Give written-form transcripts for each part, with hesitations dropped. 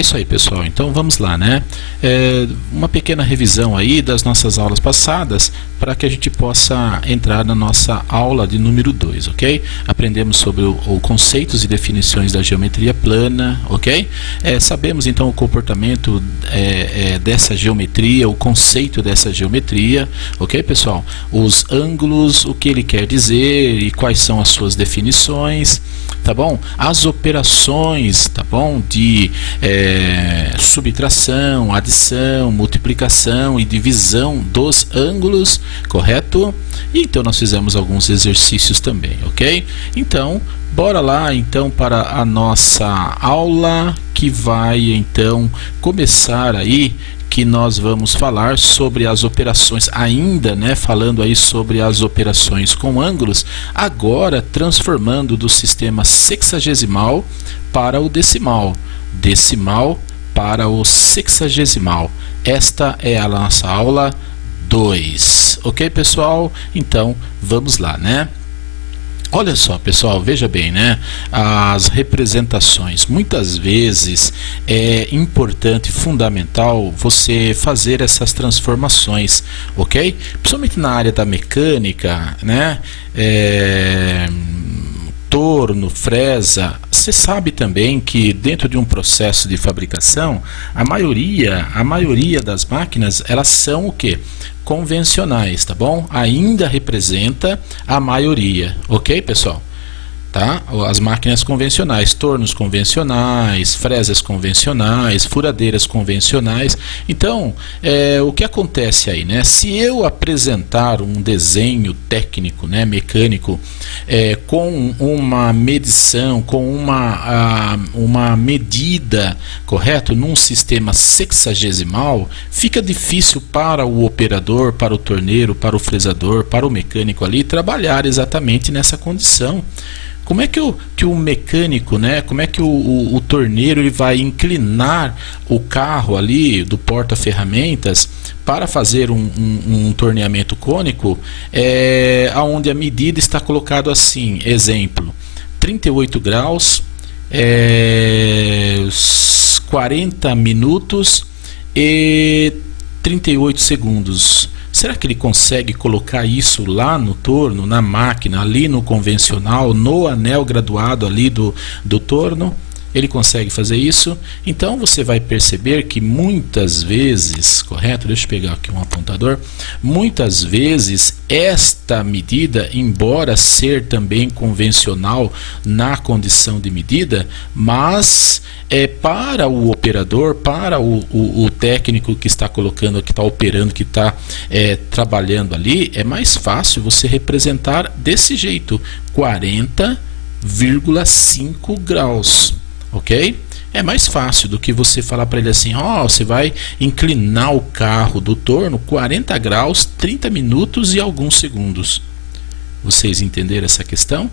É isso aí, pessoal. Então vamos lá, né? Uma pequena revisão aí das nossas aulas passadas para que a gente possa entrar na nossa aula de número 2, ok? Aprendemos sobre o conceitos e definições da geometria plana, ok? Sabemos então o comportamento dessa geometria, o conceito dessa geometria, ok, pessoal? Os ângulos, o que ele quer dizer e quais são as suas definições, tá bom? As operações, tá bom? De subtração, adição, multiplicação e divisão dos ângulos, correto? E então nós fizemos alguns exercícios também, ok? Então, bora lá então para a nossa aula que vai então começar aí, que nós vamos falar sobre as operações, ainda, né, falando aí sobre as operações com ângulos, agora transformando do sistema sexagesimal para o decimal, decimal para o sexagesimal. Esta é a nossa aula 2, ok, pessoal? Então, vamos lá, né? Olha só, pessoal, veja bem, né? As representações, muitas vezes é importante, fundamental você fazer essas transformações, ok? Principalmente na área da mecânica, né? Torno, fresa, você sabe também que dentro de um processo de fabricação, a maioria das máquinas, elas são o quê? Convencionais, tá bom? Ainda representa a maioria, ok, pessoal? Tá? As máquinas convencionais, tornos convencionais, fresas convencionais, furadeiras convencionais. Então, o que acontece aí, né? Se eu apresentar um desenho técnico, né, mecânico, com uma medição, com uma medida, correto? Num sistema sexagesimal, fica difícil para o operador, para o torneiro, para o fresador, para o mecânico ali, trabalhar exatamente nessa condição. Como é que o mecânico, né? Como é que o torneiro ele vai inclinar o carro ali do porta-ferramentas para fazer um torneamento cônico, onde a medida está colocado assim, exemplo, 38 graus, 40 minutos e 38 segundos. Será que ele consegue colocar isso lá no torno, na máquina, ali no convencional, no anel graduado ali do torno? Ele consegue fazer isso? Então você vai perceber que muitas vezes, correto? Deixa eu pegar aqui um apontador. Muitas vezes esta medida, embora ser também convencional na condição de medida, mas para o operador, para o técnico que está colocando, que está operando, que está trabalhando ali, é mais fácil você representar desse jeito, 40,5 graus. Ok? É mais fácil do que você falar para ele assim, você vai inclinar o carro do torno 40 graus, 30 minutos e alguns segundos. Vocês entenderam essa questão?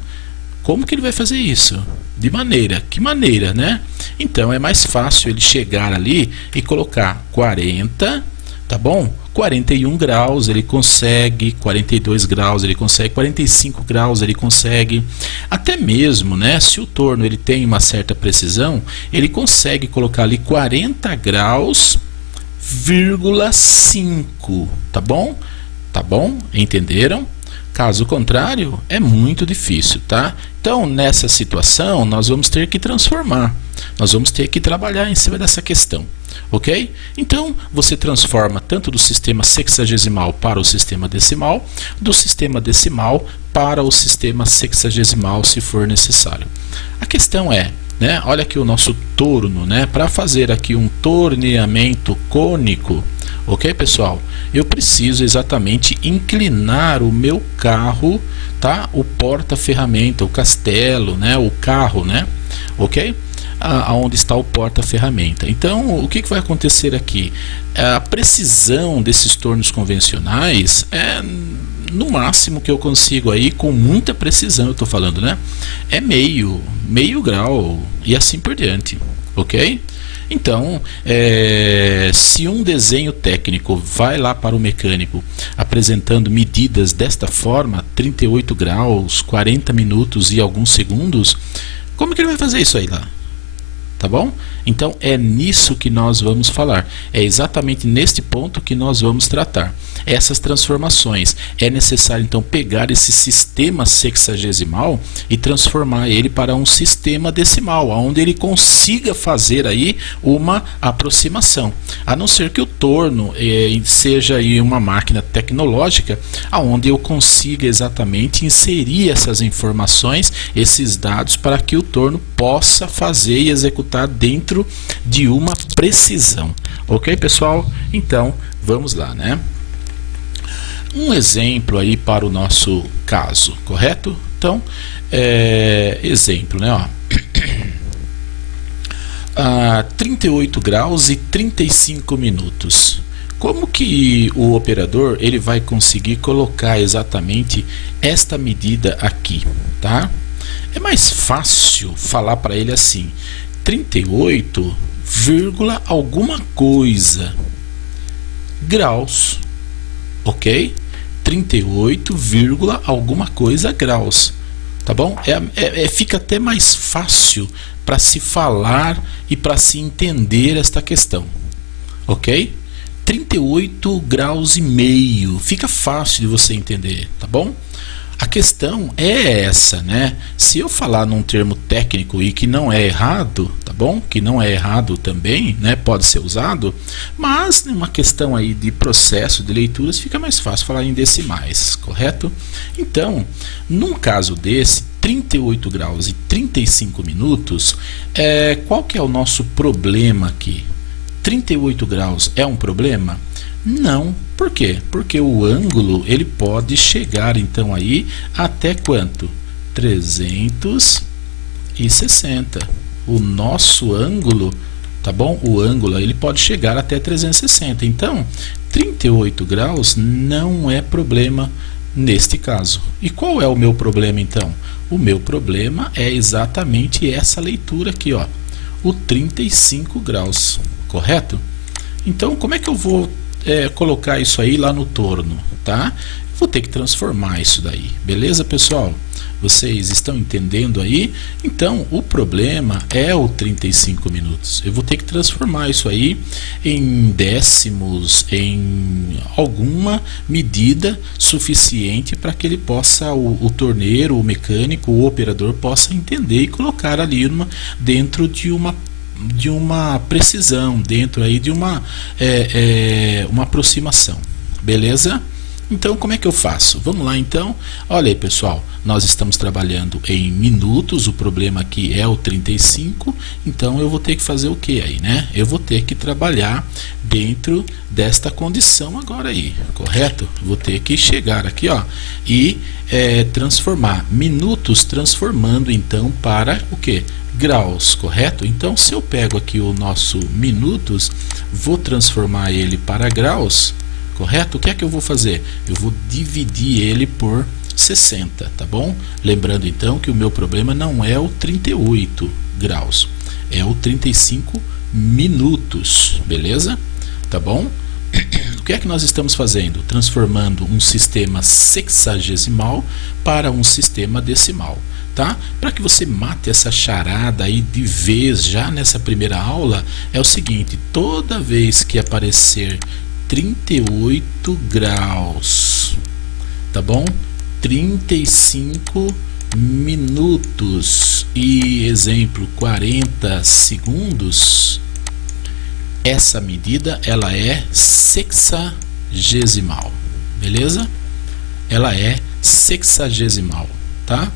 Como que ele vai fazer isso? De maneira, que maneira, né? Então é mais fácil ele chegar ali e colocar 40, tá bom? 41 graus ele consegue, 42 graus ele consegue, 45 graus ele consegue, até mesmo, né, se o torno ele tem uma certa precisão, ele consegue colocar ali 40 graus, 5, tá bom? Tá bom? Entenderam? Caso contrário, é muito difícil, tá? Então, nessa situação, nós vamos ter que transformar, nós vamos ter que trabalhar em cima dessa questão. Ok? Então, você transforma tanto do sistema sexagesimal para o sistema decimal, do sistema decimal para o sistema sexagesimal, se for necessário. A questão é, né, olha aqui o nosso torno, né, para fazer aqui um torneamento cônico, ok, pessoal? Eu preciso exatamente inclinar o meu carro, tá? O porta-ferramenta, o castelo, né, o carro, né? Ok? Aonde está o porta-ferramenta. Então, o que vai acontecer aqui? A precisão desses tornos convencionais no máximo que eu consigo aí, com muita precisão, eu estou falando, né? É meio grau e assim por diante, ok? Então, se um desenho técnico vai lá para o mecânico apresentando medidas desta forma, 38 graus, 40 minutos e alguns segundos, como que ele vai fazer isso aí lá? Tá bom? Então é nisso que nós vamos falar. É exatamente neste ponto que nós vamos tratar. Essas transformações. É necessário então pegar esse sistema sexagesimal e transformar ele para um sistema decimal, onde ele consiga fazer aí uma aproximação. A não ser que o torno seja aí uma máquina tecnológica, onde eu consiga exatamente inserir essas informações, esses dados, para que o torno possa fazer e executar dentro de uma precisão. Ok, pessoal? Então, vamos lá, né? Um exemplo aí para o nosso caso, correto? Então, exemplo, né? Ó. 38 graus e 35 minutos. Como que o operador ele vai conseguir colocar exatamente esta medida aqui, tá? É mais fácil falar para ele assim: 38, alguma coisa graus, ok? 38, alguma coisa graus, tá bom? Fica até mais fácil para se falar e para se entender esta questão, ok? 38 graus e meio, fica fácil de você entender, tá bom? A questão é essa, né? Se eu falar num termo técnico e que não é errado, tá bom? Que não é errado também, né? Pode ser usado, mas numa questão aí de processo de leituras fica mais fácil falar em decimais, correto? Então, num caso desse, 38 graus e 35 minutos, qual que é o nosso problema aqui? 38 graus é um problema? Não. Por quê? Porque o ângulo ele pode chegar então aí até quanto? 360. O nosso ângulo, tá bom? O ângulo ele pode chegar até 360. Então, 38 graus não é problema neste caso. E qual é o meu problema então? O meu problema é exatamente essa leitura aqui, ó. O 35 graus, correto? Então, como é que eu vou colocar isso aí lá no torno, tá? Vou ter que transformar isso daí, beleza, pessoal? Vocês estão entendendo aí? Então, o problema é o 35 minutos. Eu vou ter que transformar isso aí em décimos, em alguma medida suficiente para que ele possa, o torneiro, o mecânico, o operador possa entender e colocar ali dentro de uma precisão, dentro aí de uma aproximação, beleza? Então, como é que eu faço? Vamos lá então. Olha aí, pessoal, nós estamos trabalhando em minutos, o problema aqui é o 35, então eu vou ter que fazer o que aí, né? Eu vou ter que trabalhar dentro desta condição agora aí, correto? Vou ter que chegar aqui, ó, e transformar minutos, transformando então para o que? Graus, correto? Então, se eu pego aqui o nosso minutos, vou transformar ele para graus, correto? O que é que eu vou fazer? Eu vou dividir ele por 60, tá bom? Lembrando então que o meu problema não é o 38 graus, é o 35 minutos, beleza? Tá bom? O que é que nós estamos fazendo? Transformando um sistema sexagesimal para um sistema decimal, tá? Para que você mate essa charada aí de vez já nessa primeira aula, é o seguinte: toda vez que aparecer 38 graus, tá bom? 35 minutos e exemplo 40 segundos, essa medida ela é sexagesimal, beleza? Ela é sexagesimal, tá?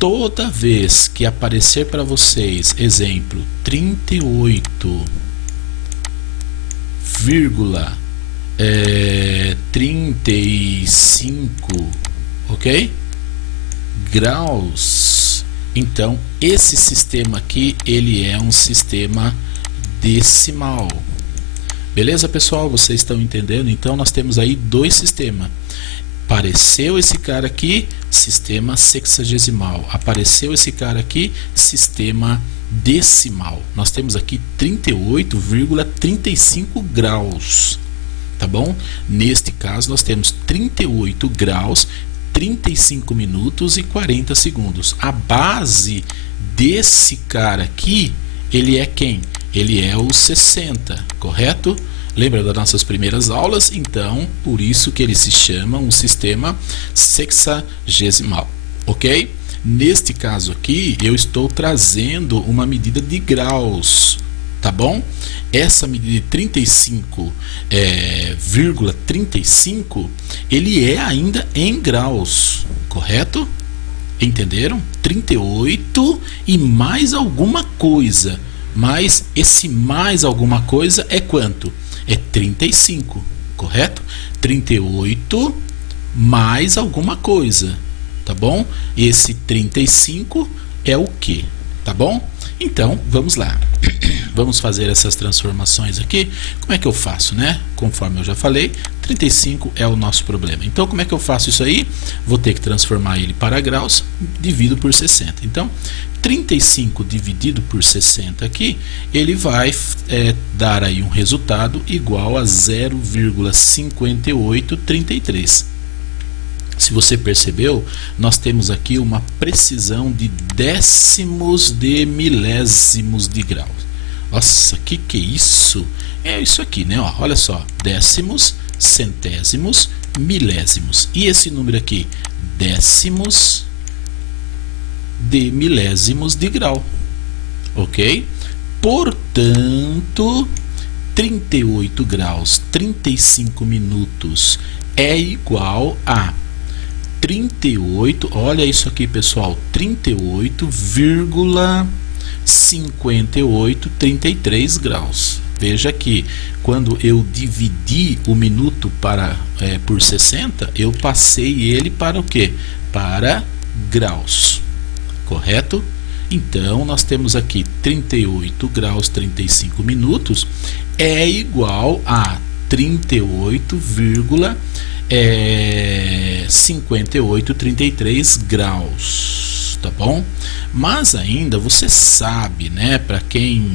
Toda vez que aparecer para vocês, exemplo 38,35, ok? Graus, então esse sistema aqui ele é um sistema decimal, beleza, pessoal? Vocês estão entendendo? Então nós temos aí dois sistemas. Apareceu esse cara aqui, sistema sexagesimal. Apareceu esse cara aqui, sistema decimal. Nós temos aqui 38,35 graus, tá bom? Neste caso nós temos 38 graus, 35 minutos e 40 segundos. A base desse cara aqui ele é quem? Ele é o 60, correto? Lembra das nossas primeiras aulas? Então, por isso que ele se chama um sistema sexagesimal, ok? Neste caso aqui, eu estou trazendo uma medida de graus, tá bom? Essa medida de 35,35, ele é ainda em graus, correto? Entenderam? 38 e mais alguma coisa. Mas esse mais alguma coisa é quanto? É 35, correto? 38 mais alguma coisa, tá bom? Esse 35 é o que? Tá bom? Então, vamos lá. Vamos fazer essas transformações aqui. Como é que eu faço, né? Conforme eu já falei, 35 é o nosso problema. Então, como é que eu faço isso aí? Vou ter que transformar ele para graus, divido por 60. Então, 35 dividido por 60 aqui, ele vai dar aí um resultado igual a 0,5833. Se você percebeu, nós temos aqui uma precisão de décimos de milésimos de grau. Nossa, que é isso? É isso aqui, né? Ó, olha só, décimos, centésimos, milésimos. E esse número aqui, décimos de milésimos de grau, ok? Portanto, 38 graus, 35 minutos é igual a 38, olha isso aqui, pessoal, 38,5833 graus. Veja que quando eu dividi o minuto por 60, eu passei ele para o quê? Para graus, correto? Então, nós temos aqui 38 graus 35 minutos é igual a 38,5833 graus, tá bom? Mas ainda você sabe, né, para quem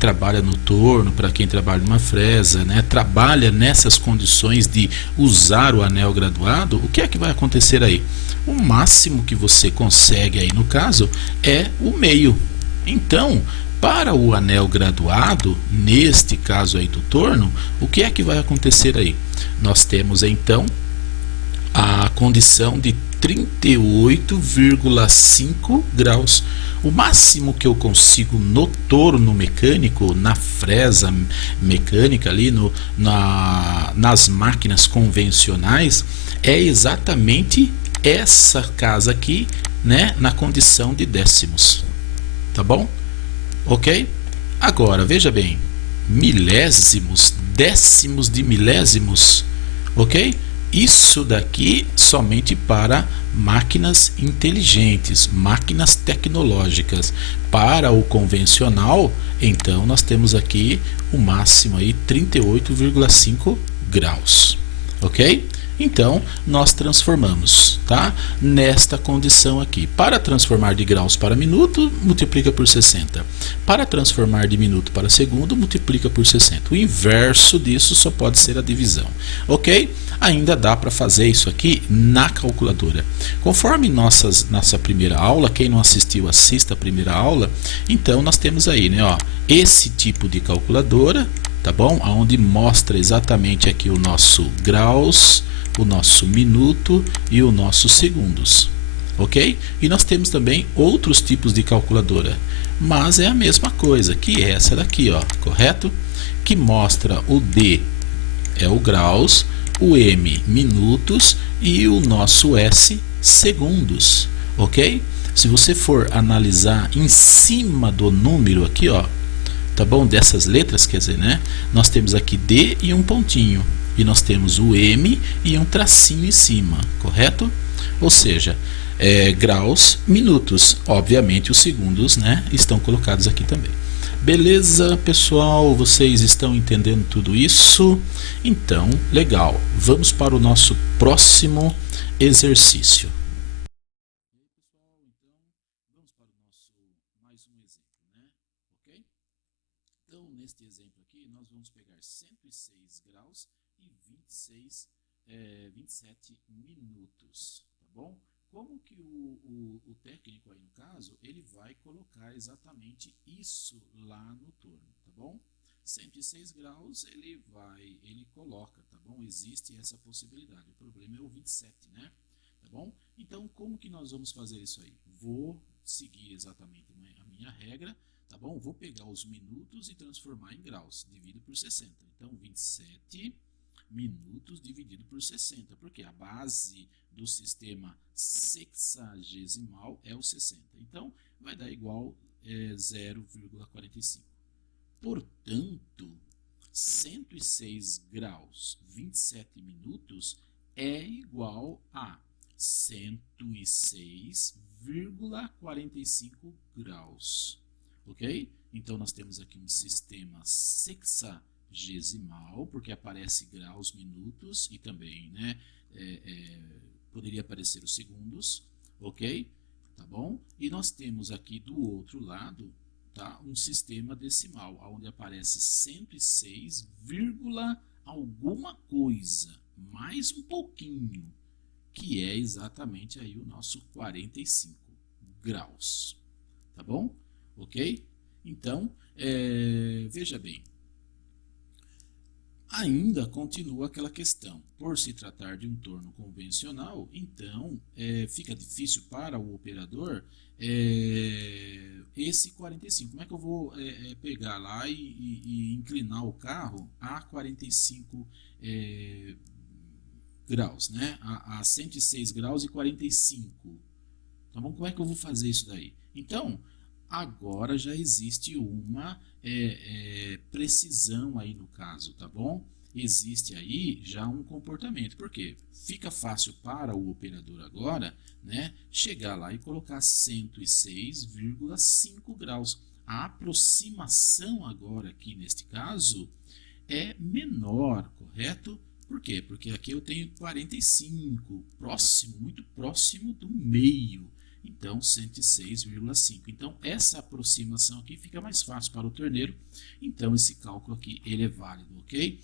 trabalha no torno, para quem trabalha numa fresa, né, trabalha nessas condições de usar o anel graduado, o que é que vai acontecer aí? O máximo que você consegue aí no caso é o meio. Então, para o anel graduado, neste caso aí do torno, o que é que vai acontecer aí? Nós temos então a condição de 38,5 graus. O máximo que eu consigo no torno mecânico, na fresa mecânica ali, nas máquinas convencionais, é exatamente essa casa aqui, né, na condição de décimos, tá bom? Ok? Agora, veja bem, milésimos, décimos de milésimos, ok? Isso daqui somente para máquinas inteligentes, máquinas tecnológicas. Para o convencional, então nós temos aqui o máximo aí 38,5 graus, ok? Então, nós transformamos, tá? Nesta condição aqui. Para transformar de graus para minuto, multiplica por 60. Para transformar de minuto para segundo, multiplica por 60. O inverso disso só pode ser a divisão, ok? Ainda dá para fazer isso aqui na calculadora. Conforme nossa primeira aula, quem não assistiu, assista a primeira aula. Então, nós temos aí, né, ó, esse tipo de calculadora, tá bom? Onde mostra exatamente aqui o nosso graus, o nosso minuto e o nosso segundos, ok? E nós temos também outros tipos de calculadora, mas é a mesma coisa, que é essa daqui, ó, correto? Que mostra o D é o graus, o M minutos e o nosso S segundos, ok? Se você for analisar em cima do número aqui, ó, tá bom? Dessas letras, quer dizer, né? Nós temos aqui D e um pontinho. E nós temos o M e um tracinho em cima, correto? Ou seja, graus, minutos. Obviamente os segundos, né, estão colocados aqui também. Beleza, pessoal? Vocês estão entendendo tudo isso? Então, legal. Vamos para o nosso próximo exercício. Então, neste exemplo aqui, nós vamos pegar 106 graus e 27 minutos, tá bom? como que o técnico aí no caso, ele vai colocar exatamente isso lá no torno, tá bom? 106 graus ele coloca, tá bom? Existe essa possibilidade, o problema é o 27, né? Tá bom? Então, como que nós vamos fazer isso aí? Vou seguir exatamente a minha regra, tá bom? Vou pegar os minutos e transformar em graus, divido por 60. Então, 27 minutos dividido por 60, porque a base do sistema sexagesimal é o 60. Então, vai dar igual 0,45. Portanto, 106 graus 27 minutos é igual a 106,45 graus. Ok? Então, nós temos aqui um sistema sexagesimal, porque aparece graus, minutos e também, né, poderia aparecer os segundos, ok? Tá bom? E nós temos aqui do outro lado, tá, um sistema decimal, onde aparece 106, alguma coisa, mais um pouquinho, que é exatamente aí o nosso 45 graus. Tá bom? Ok? Então, veja bem, ainda continua aquela questão, por se tratar de um torno convencional, então fica difícil para o operador esse 45. Como é que eu vou pegar lá e inclinar o carro a 45 graus, né? A 106 graus e 45. Tá bom? Como é que eu vou fazer isso daí? Então, agora já existe uma precisão aí no caso, tá bom? Existe aí já um comportamento, porque fica fácil para o operador agora, né, chegar lá e colocar 106,5 graus. A aproximação agora aqui neste caso é menor, correto? Por quê? Porque aqui eu tenho 45, próximo, muito próximo do meio. Então, 106,5. Então, essa aproximação aqui fica mais fácil para o torneiro. Então, esse cálculo aqui, ele é válido, ok?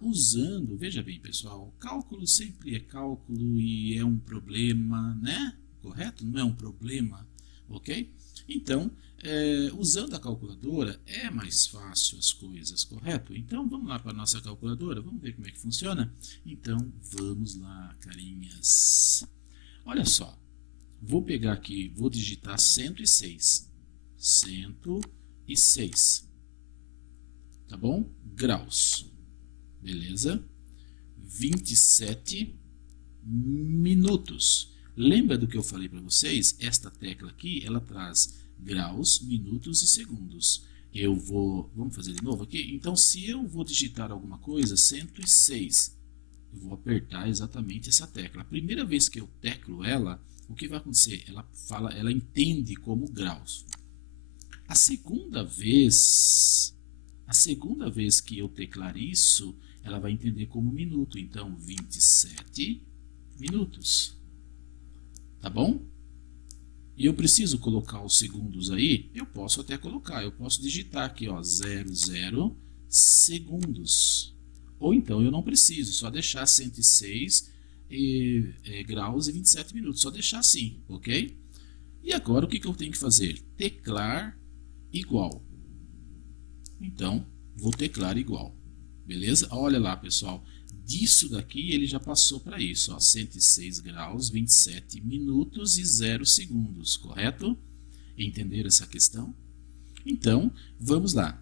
Usando, veja bem, pessoal, cálculo sempre é cálculo e é um problema, né? Correto? Não é um problema, ok? Então, usando a calculadora é mais fácil as coisas, correto? Então, vamos lá para a nossa calculadora, vamos ver como é que funciona? Então, vamos lá, carinhas. Olha só. Vou pegar aqui, vou digitar 106. 106. Tá bom? Graus. Beleza? 27 minutos. Lembra do que eu falei para vocês? Esta tecla aqui, ela traz graus, minutos e segundos. Vamos fazer de novo aqui? Então, se eu vou digitar alguma coisa, 106, eu vou apertar exatamente essa tecla. A primeira vez que eu teclo ela, o que vai acontecer? Ela entende como graus. A segunda vez que eu teclar isso, ela vai entender como minuto. Então, 27 minutos. Tá bom? E eu preciso colocar os segundos aí? Eu posso até colocar. Eu posso digitar aqui, ó, 00 segundos. Ou então eu não preciso, só deixar 106 graus e 27 minutos. Só deixar assim, ok? E agora o que eu tenho que fazer? Teclar igual. Então, vou teclar igual. Beleza? Olha lá, pessoal. Disso daqui ele já passou para isso. Ó, 106 graus, 27 minutos e 0 segundos. Correto? Entenderam essa questão? Então, vamos lá.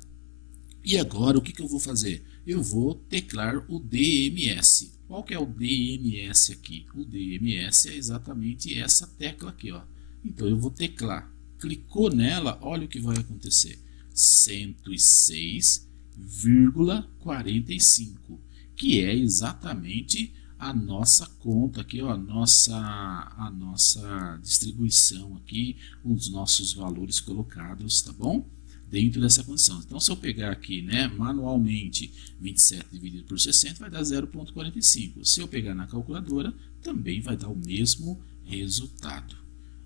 E agora o que eu vou fazer? Eu vou teclar o DMS. Qual que é o DMS aqui? O DMS é exatamente essa tecla aqui, ó. Então eu vou teclar. Clicou nela, olha o que vai acontecer. 106,45, que é exatamente a nossa conta aqui, ó, a nossa distribuição aqui, os nossos valores colocados, tá bom? Dentro dessa condição. Então, se eu pegar aqui, né, manualmente 27 dividido por 60 vai dar 0,45. Se eu pegar na calculadora, também vai dar o mesmo resultado.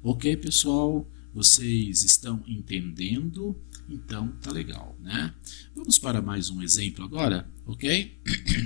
Ok, pessoal? Vocês estão entendendo? Então, tá legal, né? Vamos para mais um exemplo agora, ok?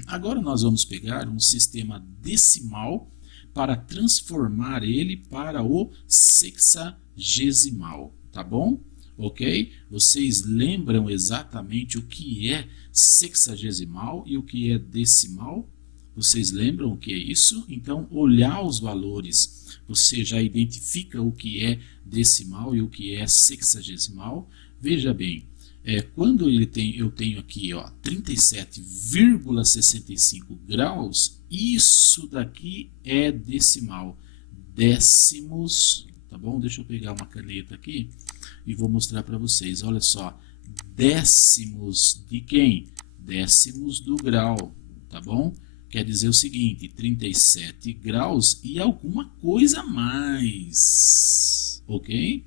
Agora nós vamos pegar um sistema decimal, para transformar ele para o sexagesimal, tá bom? Ok? Vocês lembram exatamente o que é sexagesimal e o que é decimal? Vocês lembram o que é isso? Então, olhar os valores, você já identifica o que é decimal e o que é sexagesimal. Veja bem, quando eu tenho aqui 37,65 graus, isso daqui é decimal, décimos, tá bom? Deixa eu pegar uma caneta aqui e vou mostrar para vocês. Olha só, décimos de quem? Décimos do grau, tá bom? Quer dizer o seguinte, 37 graus e alguma coisa a mais, ok?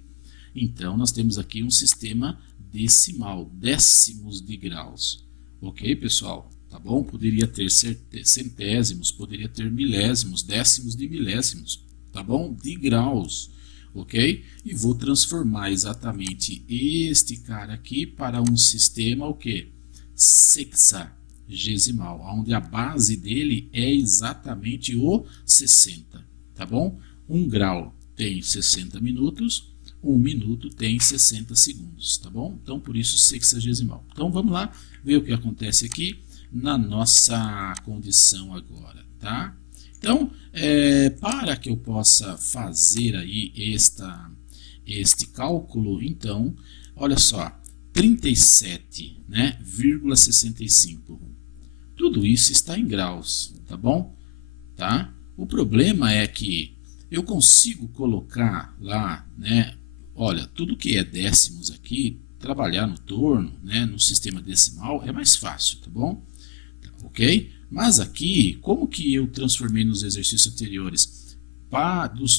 Então, nós temos aqui um sistema decimal, décimos de graus, ok, pessoal? Tá bom? Poderia ter centésimos, poderia ter milésimos, décimos de milésimos, tá bom? De graus, ok? E vou transformar exatamente este cara aqui para um sistema, o quê? Sexagesimal, onde a base dele é exatamente o 60, tá bom? 1 grau tem 60 minutos, 1 minuto tem 60 segundos, tá bom? Então, por isso, sexagesimal. Então, vamos lá ver o que acontece aqui na nossa condição agora, tá? Então, para que eu possa fazer aí este cálculo, então, olha só, 37, né, 0,65. Tudo isso está em graus, tá bom? Tá? O problema é que eu consigo colocar lá, né, olha, tudo que é décimos aqui, trabalhar no torno, né, no sistema decimal é mais fácil, tá bom? Ok? Mas aqui, como que eu transformei nos exercícios anteriores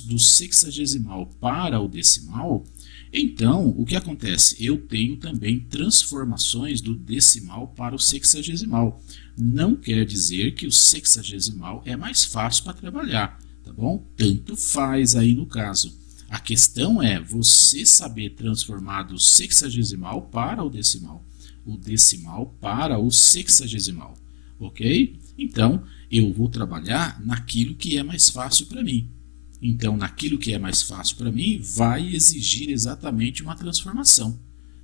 do sexagesimal para o decimal? Então, o que acontece? Eu tenho também transformações do decimal para o sexagesimal. Não quer dizer que o sexagesimal é mais fácil para trabalhar, tá bom? Tanto faz aí no caso. A questão é você saber transformar do sexagesimal para o decimal para o sexagesimal, ok? Então, eu vou trabalhar naquilo que é mais fácil para mim. Então, naquilo que é mais fácil para mim, vai exigir exatamente uma transformação.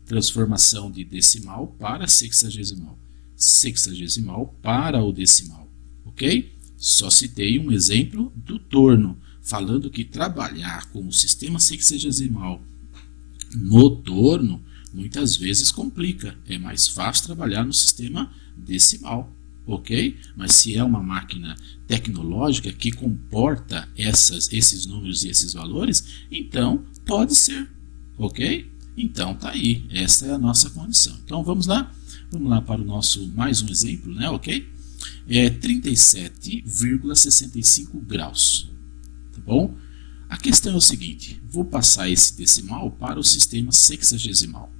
Transformação de decimal para sexagesimal. Sexagesimal para o decimal, ok? Só citei um exemplo do torno, falando que trabalhar com o sistema sexagesimal no torno, muitas vezes complica. É mais fácil trabalhar no sistema decimal, ok? Mas se é uma máquina tecnológica que comporta esses números e esses valores, então pode ser, ok? Então tá aí, essa é a nossa condição. Então vamos lá para o nosso mais um exemplo, né? Ok? 37,65 graus, tá bom? A questão é o seguinte, vou passar esse decimal para o sistema sexagesimal,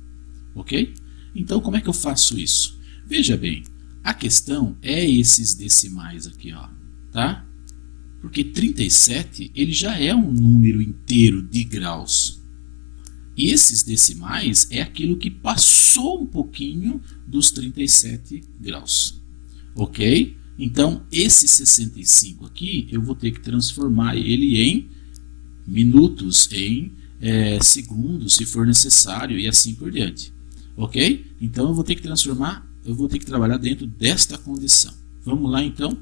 ok? Então como é que eu faço isso? Veja bem, a questão é esses decimais aqui, ó, tá? Porque 37 ele já é um número inteiro de graus. E esses decimais é aquilo que passou um pouquinho dos 37 graus, ok? Então, esse 65 aqui, eu vou ter que transformar ele em minutos, em segundos, se for necessário, e assim por diante, ok? Então, eu vou ter que trabalhar dentro desta condição. Vamos lá, então?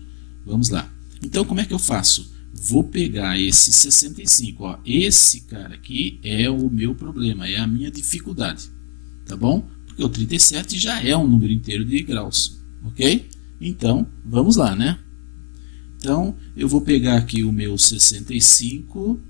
Vamos lá. Então, como é que eu faço? Vou pegar esse 65, ó, esse cara aqui é o meu problema, é a minha dificuldade, tá bom? Porque o 37 já é um número inteiro de graus, ok? Então, vamos lá, né? Então, eu vou pegar aqui o meu 65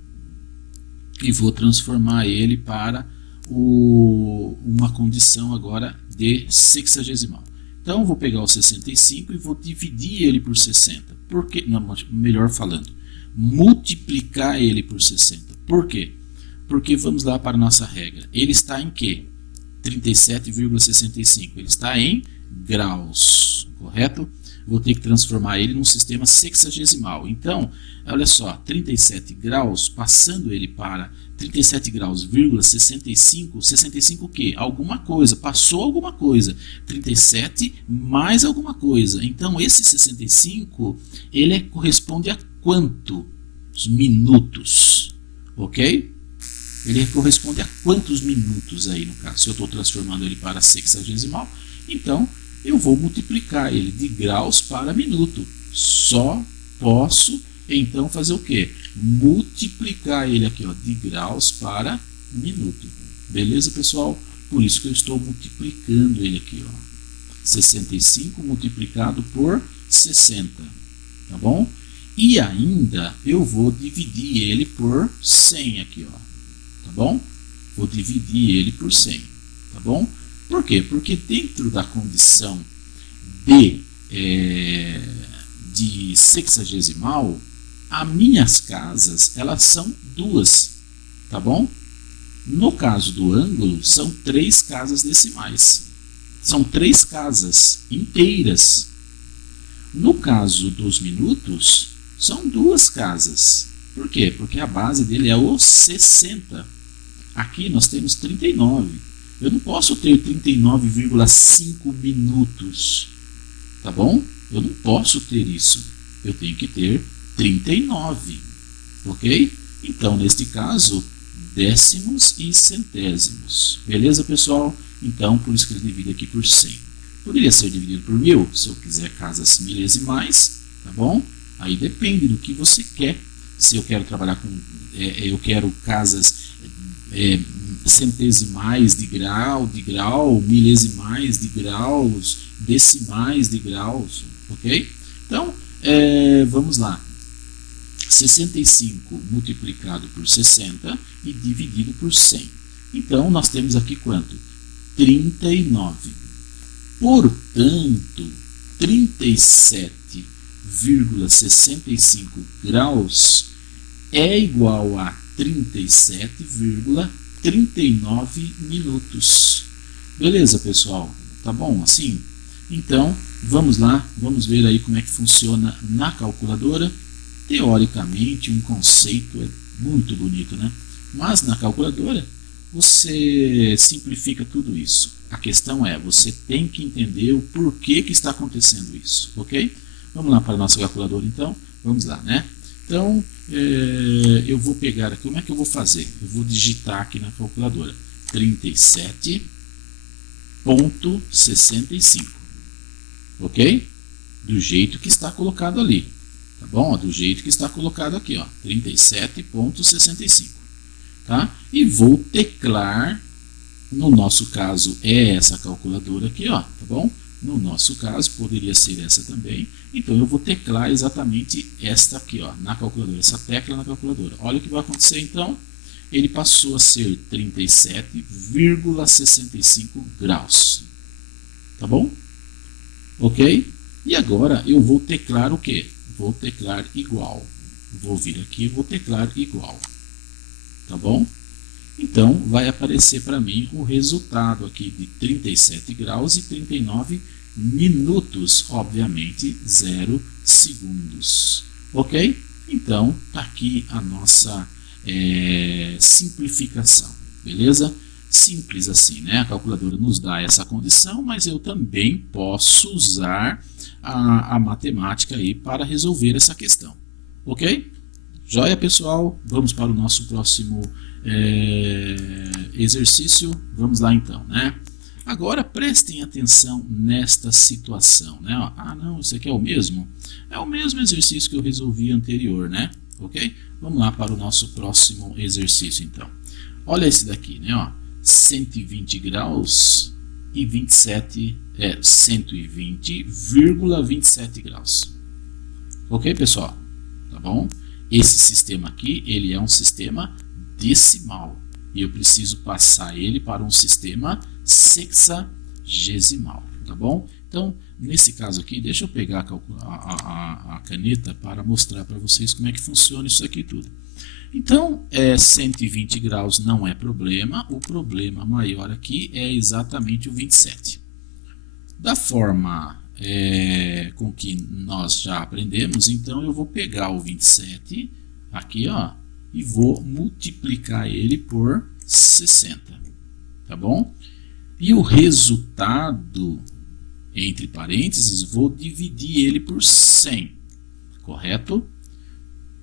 e vou transformar ele para uma condição agora de sexagesimal. Então, eu vou pegar o 65 e vou dividir ele por 60. Por quê? Não, melhor falando, multiplicar ele por 60. Por quê? Porque vamos lá para a nossa regra. Ele está em quê? 37,65. Ele está em graus, correto? Vou ter que transformar ele num sistema sexagesimal. Então, olha só, 37 graus, passando ele para 37 graus, 65, 65 o quê? Alguma coisa, passou alguma coisa. 37 mais alguma coisa. Então, esse 65, ele corresponde a quanto? minutos, ok? Ele corresponde a quantos minutos aí no caso? Se eu estou transformando ele para sexagesimal, então eu vou multiplicar ele de graus para minuto. Só posso então fazer o que? Multiplicar ele aqui, ó, de graus para minuto. Beleza, pessoal? Por isso que eu estou multiplicando ele aqui, ó. 65 multiplicado por 60, tá bom? E ainda eu vou dividir ele por 100 aqui, ó, tá bom? Vou dividir ele por 100, tá bom? Por quê? Porque dentro da condição de sexagesimal, as minhas casas, elas são duas, tá bom? No caso do ângulo, são 3 casas decimais. São 3 casas inteiras. No caso dos minutos, são 2 casas. Por quê? Porque a base dele é o 60. Aqui nós temos 39. Eu não posso ter 39,5 minutos. Tá bom? Eu não posso ter isso. Eu tenho que ter 39. Ok? Então, neste caso, décimos e centésimos. Beleza, pessoal? Então, por isso que ele divide aqui por 100. Poderia ser dividido por 1000, se eu quiser casas milesimais, tá bom? Aí depende do que você quer. Se eu quero trabalhar com... eu quero casas centesimais de grau, milesimais de graus, decimais de graus, ok? Então, vamos lá. 65 multiplicado por 60 e dividido por 100. Então, nós temos aqui quanto? 39. Portanto, 37,65 graus é igual a 37,39 minutos. Beleza, pessoal? Tá bom assim? Então, vamos lá, vamos ver aí como é que funciona na calculadora. Teoricamente, um conceito é muito bonito, né? Mas na calculadora, você simplifica tudo isso. A questão é, você tem que entender o porquê que está acontecendo isso, ok? Vamos lá para a nossa calculadora, então. Vamos lá, né? Então, eu vou pegar aqui, como é que eu vou fazer? Eu vou digitar aqui na calculadora 37,65, ok? Do jeito que está colocado ali, tá bom? Do jeito que está colocado aqui, ó, 37,65, tá? E vou teclar, no nosso caso é essa calculadora aqui, ó, tá bom? No nosso caso, poderia ser essa também. Então, eu vou teclar exatamente esta aqui, ó, na calculadora, essa tecla na calculadora. Olha o que vai acontecer, então. Ele passou a ser 37,65 graus. Tá bom? Ok? E agora, eu vou teclar o quê? Vou teclar igual. Vou vir aqui e vou teclar igual. Tá bom? Então, vai aparecer para mim o resultado aqui de 37 graus e 39 minutos, obviamente 0 segundos. Ok? Então, está aqui a nossa simplificação, beleza? Simples assim, né? A calculadora nos dá essa condição, mas eu também posso usar a matemática aí para resolver essa questão. Ok? Joia, pessoal? Vamos para o nosso próximo exercício. Vamos lá então, né? Agora prestem atenção nesta situação, né? Ah, não, isso aqui é o mesmo? É o mesmo exercício que eu resolvi anterior, né? Ok? Vamos lá para o nosso próximo exercício então. Olha esse daqui, né? Ó, 120 graus e 120,27 graus. Ok, pessoal? Tá bom? Esse sistema aqui, ele é um sistema decimal. E eu preciso passar ele para um sistema sexagesimal, tá bom? Então, nesse caso aqui, deixa eu pegar a caneta para mostrar para vocês como é que funciona isso aqui tudo. Então, 120 graus não é problema, o problema maior aqui é exatamente o 27. Da forma com que nós já aprendemos, então eu vou pegar o 27 aqui, ó, e vou multiplicar ele por 60, tá bom? E o resultado, entre parênteses, vou dividir ele por 100, correto?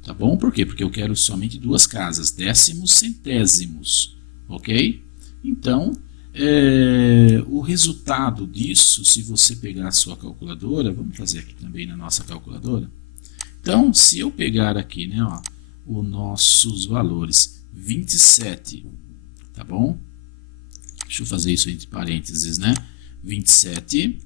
Tá bom? Por quê? Porque eu quero somente duas casas, décimos, centésimos, ok? Então, o resultado disso, se você pegar a sua calculadora, vamos fazer aqui também na nossa calculadora. Então, se eu pegar aqui, né, ó, os nossos valores, 27, tá bom? Deixa eu fazer isso entre parênteses, né? 27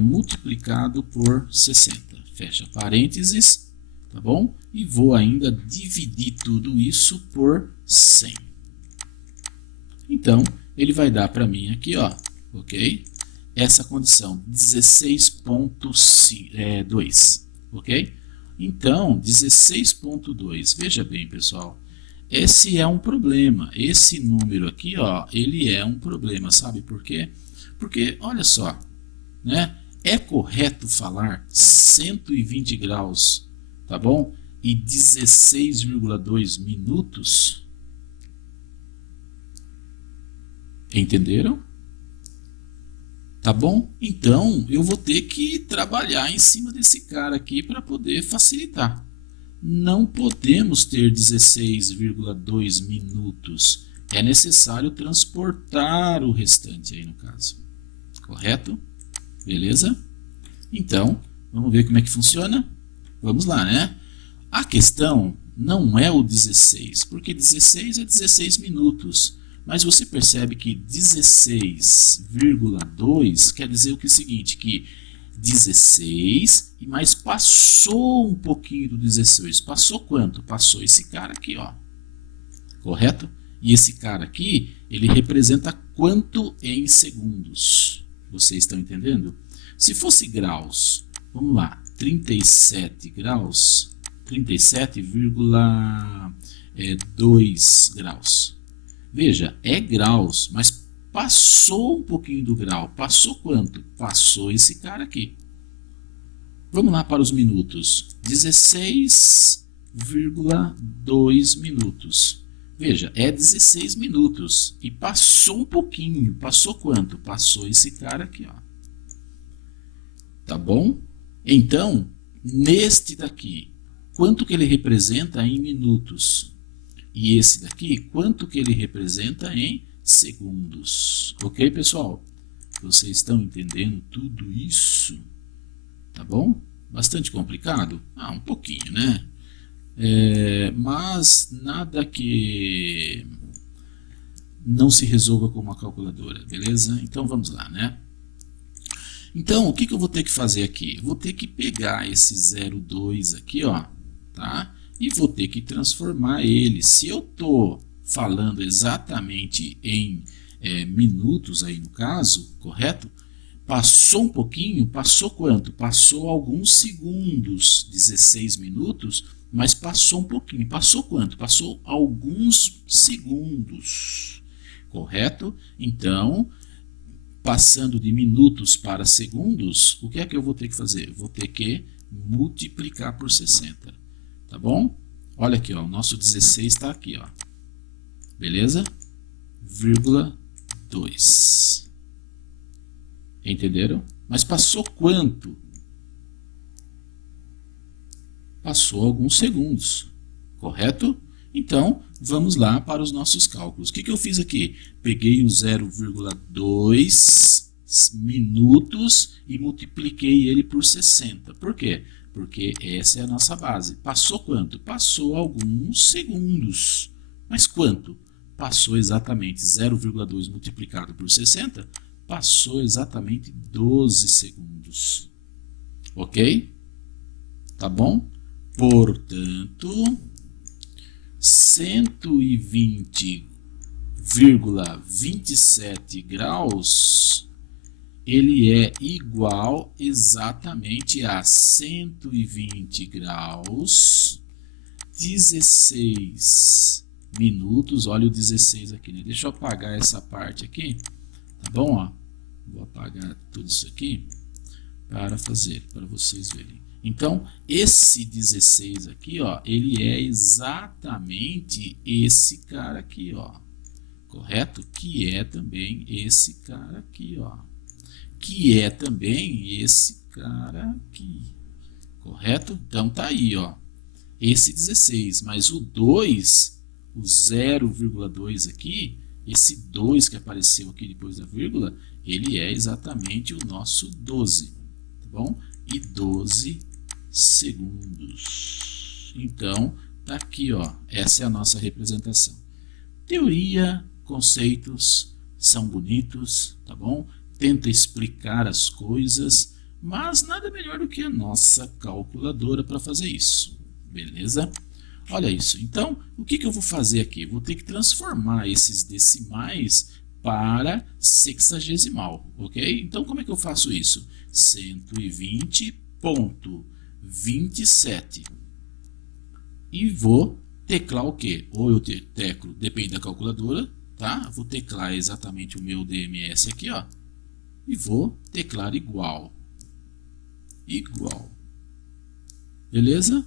multiplicado por 60. Fecha parênteses, tá bom? E vou ainda dividir tudo isso por 100. Então, ele vai dar para mim aqui, ó, ok? Essa condição, 16.2, ok? Então, 16.2, veja bem, pessoal, esse é um problema. Esse número aqui, ó, ele é um problema, sabe por quê? Porque, olha só, né? É correto falar 120 graus, tá bom? E 16,2 minutos? Entenderam? Tá bom? Então, eu vou ter que trabalhar em cima desse cara aqui para poder facilitar. Não podemos ter 16,2 minutos. É necessário transportar o restante aí no caso. Correto? Beleza? Então, vamos ver como é que funciona? Vamos lá, né? A questão não é o 16, porque 16 é 16 minutos. Mas você percebe que 16,2 quer dizer o que é o seguinte, que 16, mas passou um pouquinho do 16. Passou quanto? Passou esse cara aqui, ó. Correto? E esse cara aqui, ele representa quanto em segundos? Vocês estão entendendo? Se fosse graus, vamos lá, 37 graus, 37,2 graus. Veja, é graus, mas passou um pouquinho do grau. Passou quanto? Passou esse cara aqui. Vamos lá para os minutos. 16,2 minutos. Veja, é 16 minutos. E passou um pouquinho. Passou quanto? Passou esse cara aqui, ó. Tá bom? Então, neste daqui, quanto que ele representa em minutos? E esse daqui, quanto que ele representa em segundos? Ok, pessoal? Vocês estão entendendo tudo isso? Tá bom? Bastante complicado? Ah, um pouquinho, né? Mas nada que não se resolva com uma calculadora, beleza? Então vamos lá, né? Então, o que eu vou ter que fazer aqui? Vou ter que pegar esse 0,2 aqui, ó, tá? E vou ter que transformar ele. Se eu estou falando exatamente em minutos aí no caso, correto? Passou um pouquinho, passou quanto? Passou alguns segundos, 16 minutos, mas passou um pouquinho. Passou quanto? Passou alguns segundos, correto? Então, passando de minutos para segundos, o que é que eu vou ter que fazer? Vou ter que multiplicar por 60. Tá bom? Olha aqui, ó, o nosso 16 está aqui, ó. Beleza? Vírgula 2. Entenderam? Mas passou quanto? Passou alguns segundos, correto? Então, vamos lá para os nossos cálculos. O que eu fiz aqui? Peguei o 0,2 minutos e multipliquei ele por 60. Por quê? Porque essa é a nossa base. Passou quanto? Passou alguns segundos. Mas quanto? Passou exatamente 0,2 multiplicado por 60. Passou exatamente 12 segundos. Ok? Tá bom? Portanto, 120,27 graus, ele é igual exatamente a 120 graus, 16 minutos, olha o 16 aqui, né? Deixa eu apagar essa parte aqui, tá bom? Ó, vou apagar tudo isso aqui para vocês verem. Então, esse 16 aqui, ó, ele é exatamente esse cara aqui, ó. Correto? Que é também esse cara aqui, ó. Que é também esse cara aqui. Correto? Então, tá aí, ó. esse 16, mas o 2, o 0,2 aqui, esse 2 que apareceu aqui depois da vírgula, ele é exatamente o nosso 12, tá bom? E 12 segundos. Então, tá aqui, ó, essa é a nossa representação. Teoria, conceitos são bonitos, tá bom? Tenta explicar as coisas, mas nada melhor do que a nossa calculadora para fazer isso, beleza? Olha isso. Então, o que eu vou fazer aqui? Vou ter que transformar esses decimais para sexagesimal, ok? Então, como é que eu faço isso? 120,27. E vou teclar o quê? Ou eu teclo, depende da calculadora, tá? Vou teclar exatamente o meu DMS aqui, ó. E vou teclar igual. Igual. Beleza?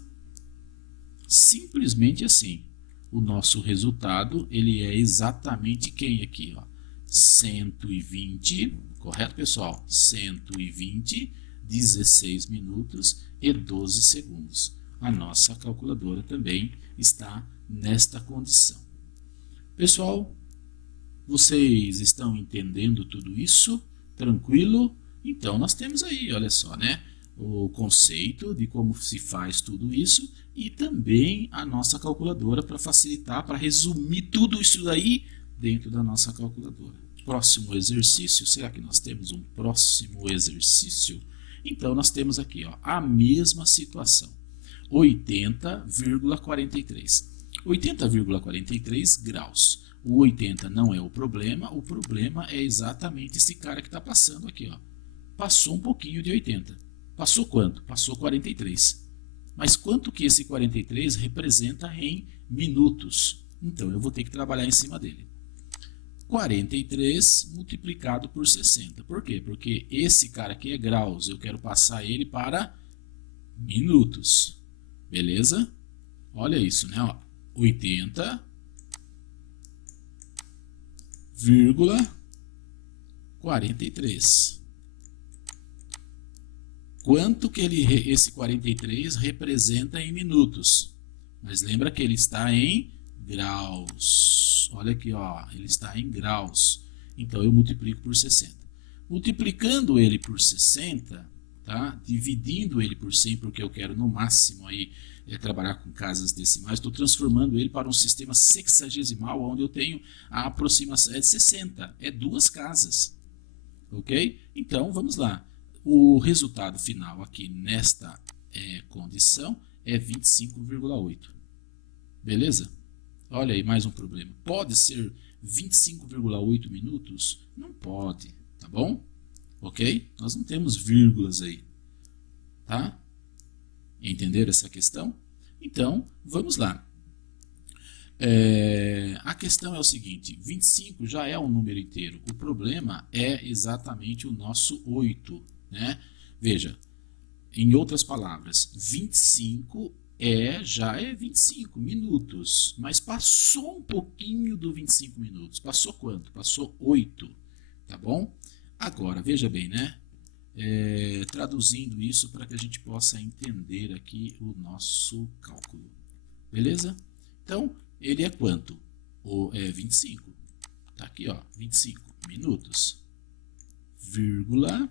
Simplesmente assim. O nosso resultado, ele é exatamente quem aqui, ó? 120, correto, pessoal? 120, 16 minutos e 12 segundos. A nossa calculadora também está nesta condição. Pessoal, vocês estão entendendo tudo isso? Tranquilo? Então, nós temos aí, olha só, né? O conceito de como se faz tudo isso e também a nossa calculadora para facilitar, para resumir tudo isso daí dentro da nossa calculadora. Próximo exercício, será que nós temos um próximo exercício? Então, nós temos aqui, ó, a mesma situação. 80,43. 80,43 graus. O 80 não é o problema é exatamente esse cara que está passando aqui, ó. Passou um pouquinho de 80. Passou quanto? Passou 43. Mas quanto que esse 43 representa em minutos? Então eu vou ter que trabalhar em cima dele. 43 multiplicado por 60. Por quê? Porque esse cara aqui é graus. Eu quero passar ele para minutos. Beleza? Olha isso, né? 80,43. Quanto que esse 43 representa em minutos? Mas lembra que ele está em graus. Olha aqui, ó, ele está em graus. Então eu multiplico por 60. Multiplicando ele por 60, tá? Dividindo ele por 100, porque eu quero no máximo aí trabalhar com casas decimais, estou transformando ele para um sistema sexagesimal, onde eu tenho a aproximação de 60. É duas casas. Ok? Então vamos lá. O resultado final aqui nesta condição é 25,8. Beleza? Olha aí, mais um problema. Pode ser 25,8 minutos? Não pode, tá bom? Ok? Nós não temos vírgulas aí. Tá? Entenderam essa questão? Então, vamos lá. A questão é o seguinte, 25 já é um número inteiro. O problema é exatamente o nosso 8. Né? Veja, em outras palavras, 25 já é 25 minutos, mas passou um pouquinho do 25 minutos. Passou quanto? Passou 8, tá bom? Agora, veja bem, né? Traduzindo isso para que a gente possa entender aqui o nosso cálculo. Beleza? Então, ele é quanto? É 25. Tá aqui, ó, 25 minutos, vírgula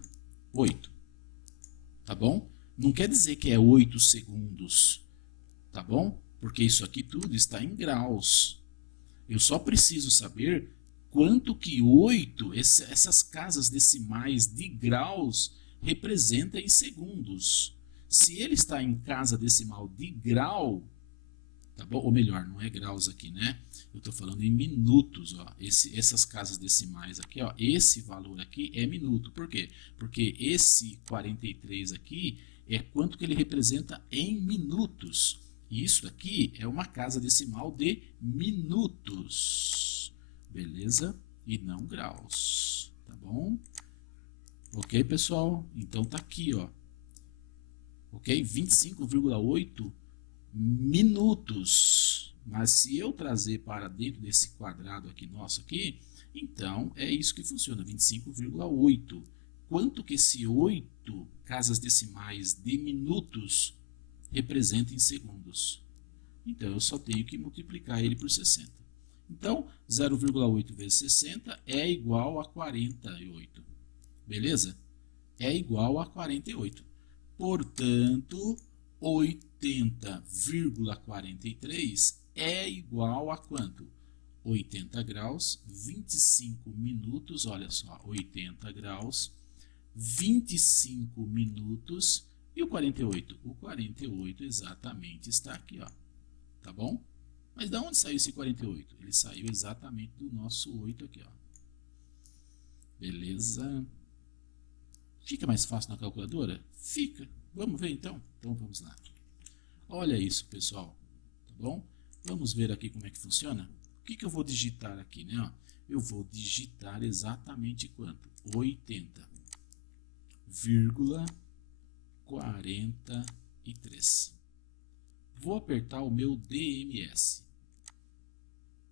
8, tá bom? Não quer dizer que é 8 segundos, tá bom? Porque isso aqui tudo está em graus. Eu só preciso saber quanto que 8, essas casas decimais de graus, representa em segundos. Se ele está em casa decimal de grau, tá bom? Ou melhor, não é graus aqui, né? Eu estou falando em minutos, ó. Essas casas decimais aqui, ó, esse valor aqui é minuto. Por quê? Porque esse 43 aqui é quanto que ele representa em minutos. E isso aqui é uma casa decimal de minutos. Beleza? E não graus. Tá bom? Ok, pessoal? Então tá aqui, ó. Ok? 25,8 minutos. Mas se eu trazer para dentro desse quadrado aqui nosso aqui, então é isso que funciona, 25,8. Quanto que esse 8 casas decimais de minutos representa em segundos? Então, eu só tenho que multiplicar ele por 60. Então, 0,8 vezes 60 é igual a 48. Beleza? É igual a 48. Portanto, 80,43 é igual a quanto? 80 graus, 25 minutos, olha só, 80 graus, 25 minutos e o 48? O 48 exatamente está aqui, ó. Tá bom? Mas de onde saiu esse 48? Ele saiu exatamente do nosso 8 aqui, ó. Beleza? Fica mais fácil na calculadora? Fica. Vamos ver então? Então vamos lá. Olha isso, pessoal. Tá bom? Vamos ver aqui como é que funciona? O que eu vou digitar aqui, né? Ó, eu vou digitar exatamente quanto? 80,43. Vou apertar o meu DMS.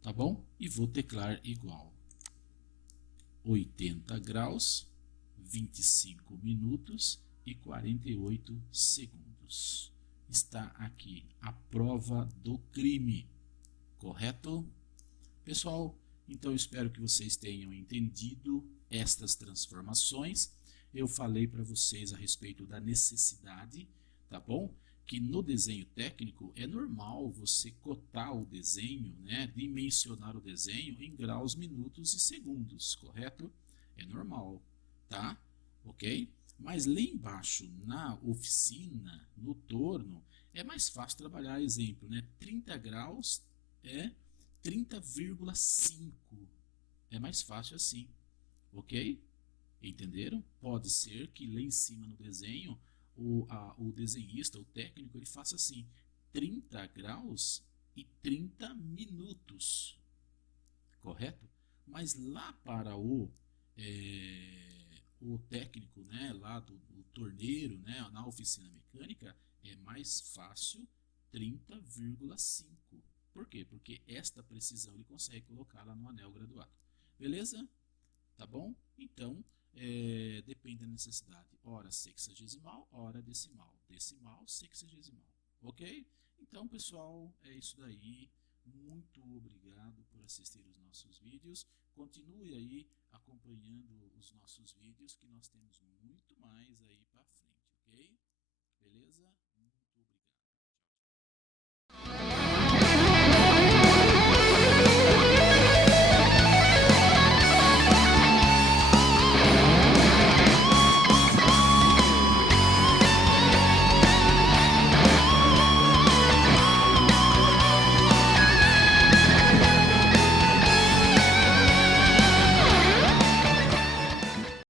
Tá bom? E vou teclar igual. 80 graus, 25 minutos e 48 segundos. Está aqui a prova do crime, correto? Pessoal, então espero que vocês tenham entendido estas transformações. Eu falei para vocês a respeito da necessidade, tá bom? Que no desenho técnico é normal você cotar o desenho, né, dimensionar o desenho em graus, minutos e segundos, correto? É normal, tá? Ok? Mas lá embaixo, na oficina, no torno, é mais fácil trabalhar, exemplo, né? 30 graus é 30,5. É mais fácil assim, ok? Entenderam? Pode ser que lá em cima no desenho o desenhista, o técnico, ele faça assim, 30 graus e 30 minutos, correto? Mas lá para o técnico, né, lá do torneiro, né, na oficina mecânica, é mais fácil 30,5. Por quê? Porque esta precisão ele consegue colocar lá no anel graduado. Beleza? Tá bom? Então, depende da necessidade. Hora sexagesimal, hora decimal. Decimal, sexagesimal. Ok? Então, pessoal, é isso daí. Muito obrigado por assistir os nossos vídeos. Continue aí acompanhando os nossos vídeos, que nós temos muito mais aí para frente, ok? Beleza?